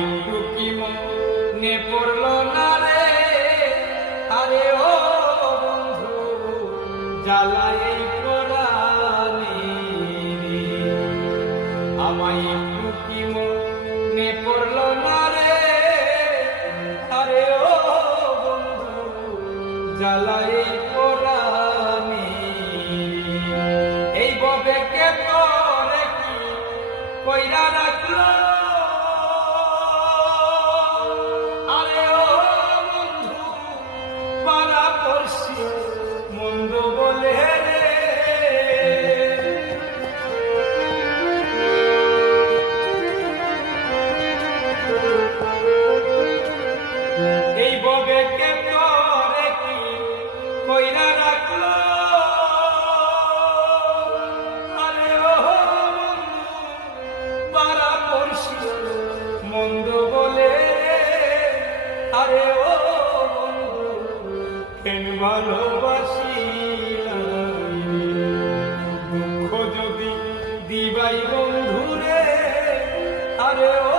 একটু কি মনে পড়ল না রে, আরে ও বন্ধু জ্বালায় পরাণে রে, আমায় একটু কি মনে পড়ল না রে, আরে ও বন্ধু জ্বালায় পরাণে। এই ববে কে তোরে কি কইরা রাখলো, আরে ও বন্ধু পাড়া পড়শি মন্দ বলে রে। এই ববে কে তোরে কি কইরা রাখলো, আরে ও বন্ধু পাড়া পড়শি মন্দ বলে, আরে ও বন্ধু কেন ভালোবাসি দুঃখ যদি দিবাই বন্ধুরে, আরে ও